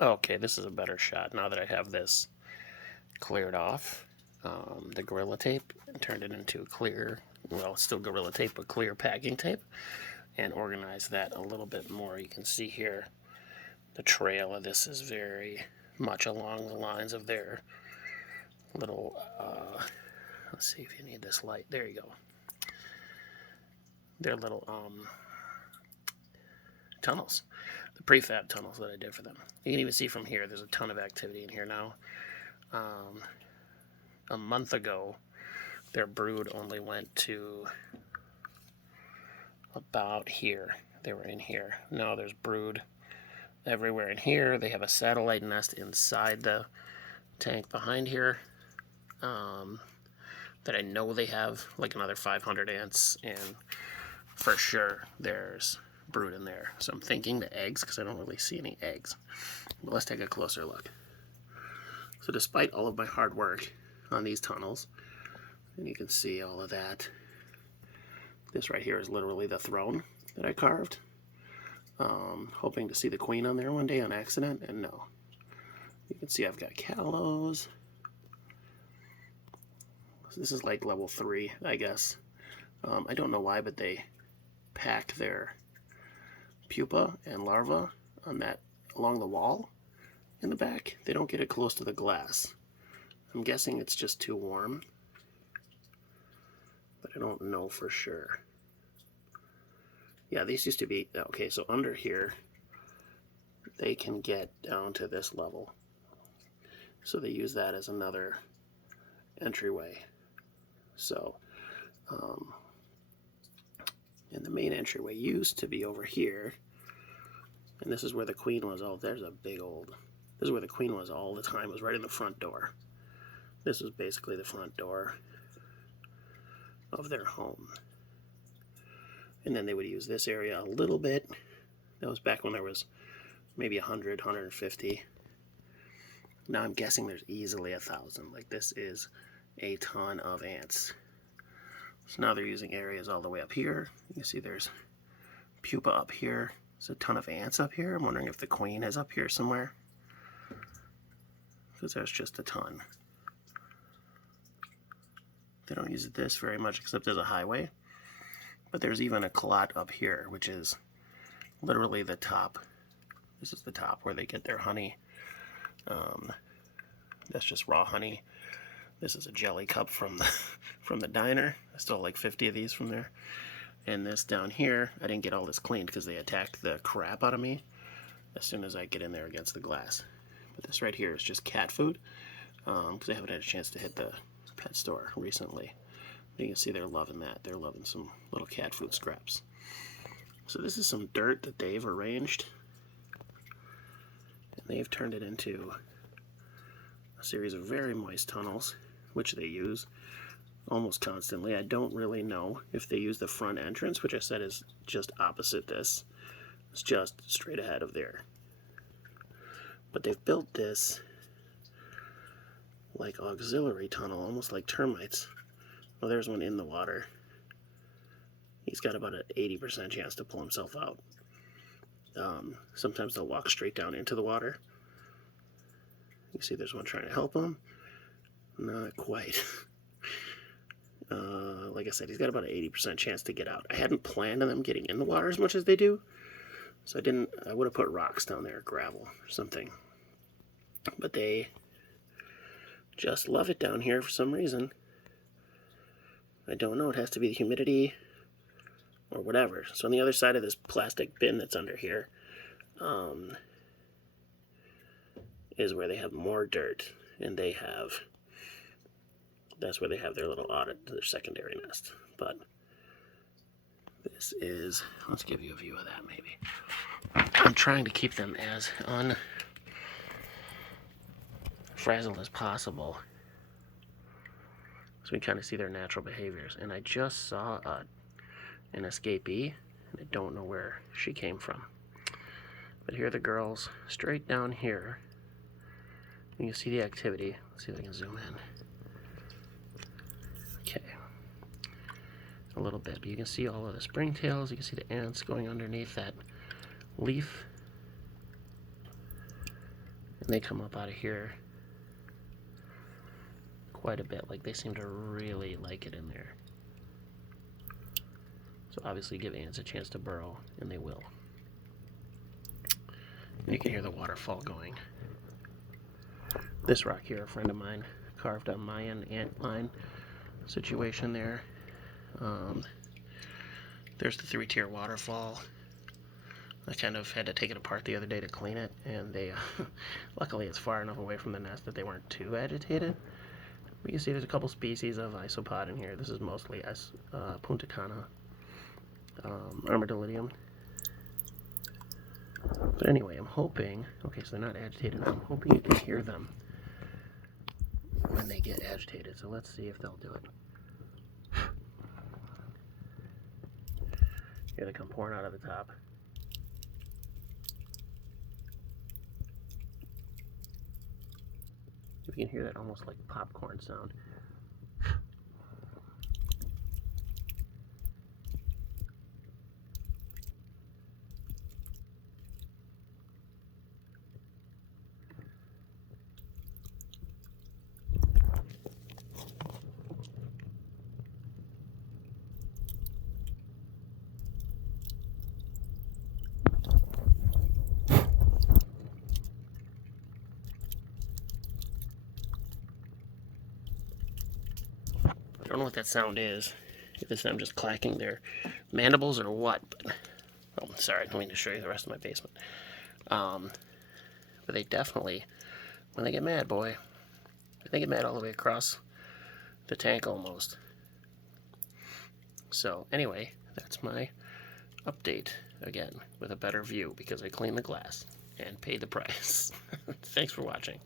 Okay, this is a better shot now that I have this cleared off. The Gorilla Tape and turned it into clear, well, it's still Gorilla Tape, but clear packing tape, and organized that a little bit more. You can see here the trail of this is very much along the lines of their little, let's see if you need this light. There you go. Their little tunnels, the prefab tunnels that I did for them. You can even see from here, there's a ton of activity in here now. A month ago, their brood only went to about here. They were in here. Now there's brood everywhere in here. They have a satellite nest inside the tank behind here that I know they have like another 500 ants, and for sure there's brood in there. So I'm thinking the eggs, because I don't really see any eggs. But let's take a closer look. So despite all of my hard work on these tunnels, and you can see all of that, this right here is literally the throne that I carved. Hoping to see the queen on there one day on accident, and no. You can see I've got callows. So this is like level 3, I guess. I don't know why, but they pack their pupa and larva on that along the wall in the back. They don't get it close to the glass. I'm guessing it's just too warm, but I don't know for sure. Yeah, these used to be, okay, so under here, they can get down to this level. So they use that as another entryway. So, and the main entryway used to be over here. And this is where the queen was. Oh, there's a big old, this is where the queen was all the time. It was right in the front door. This was basically the front door of their home. And then they would use this area a little bit. That was back when there was maybe 100, 150. Now I'm guessing there's easily 1,000. Like, this is a ton of ants. So now they're using areas all the way up here. You can see there's pupa up here. There's a ton of ants up here. I'm wondering if the queen is up here somewhere, because there's just a ton. They don't use this very much except as a highway. But there's even a clot up here, which is literally the top. This is the top where they get their honey. That's just raw honey. This is a jelly cup from the diner. I stole like 50 of these from there. And this down here, I didn't get all this cleaned because they attacked the crap out of me as soon as I get in there against the glass. But this right here is just cat food, because I haven't had a chance to hit the pet store recently. You can see they're loving that. They're loving some little cat food scraps. So this is some dirt that they've arranged, and they've turned it into a series of very moist tunnels, which they use almost constantly. I don't really know if they use the front entrance, which I said is just opposite this. It's just straight ahead of there. But they've built this like auxiliary tunnel, almost like termites. Well, there's one in the water. He's got about an 80% chance to pull himself out. Sometimes they'll walk straight down into the water. You see there's one trying to help him. Not quite. Like I said, he's got about an 80% chance to get out. I hadn't planned on them getting in the water as much as they do, so I would have put rocks down there, gravel or something. But they just love it down here for some reason. I don't know, it has to be the humidity or whatever. So on the other side of this plastic bin that's under here is where they have more dirt, and that's where they have their little their secondary nest. But this is, let's give you a view of that maybe. I'm trying to keep them as unfrazzled as possible, so we kind of see their natural behaviors. And I just saw an escapee, and I don't know where she came from. But here are the girls, straight down here. You can see the activity. Let's see if I can zoom in. Okay. A little bit, but you can see all of the springtails. You can see the ants going underneath that leaf. And they come up out of here quite a bit. Like, they seem to really like it in there. So obviously give ants a chance to burrow, and they will. And you can hear the waterfall going. This rock here, a friend of mine carved a Mayan ant line situation there. There's the 3-tier waterfall. I kind of had to take it apart the other day to clean it, and they, luckily it's far enough away from the nest that they weren't too agitated. But you can see there's a couple species of isopod in here. This is mostly Punta Cana armadillidium. But anyway, I'm hoping, okay, so they're not agitated. I'm hoping you can hear them when they get agitated. So let's see if they'll do it. Here they come pouring out of the top. You can hear that almost like popcorn sound. I don't know what that sound is. If it's them just clacking their mandibles or what. But, oh, sorry, I don't mean to show you the rest of my basement. But they definitely, when they get mad, boy, they get mad all the way across the tank almost. So anyway, that's my update again with a better view because I cleaned the glass and paid the price. Thanks for watching.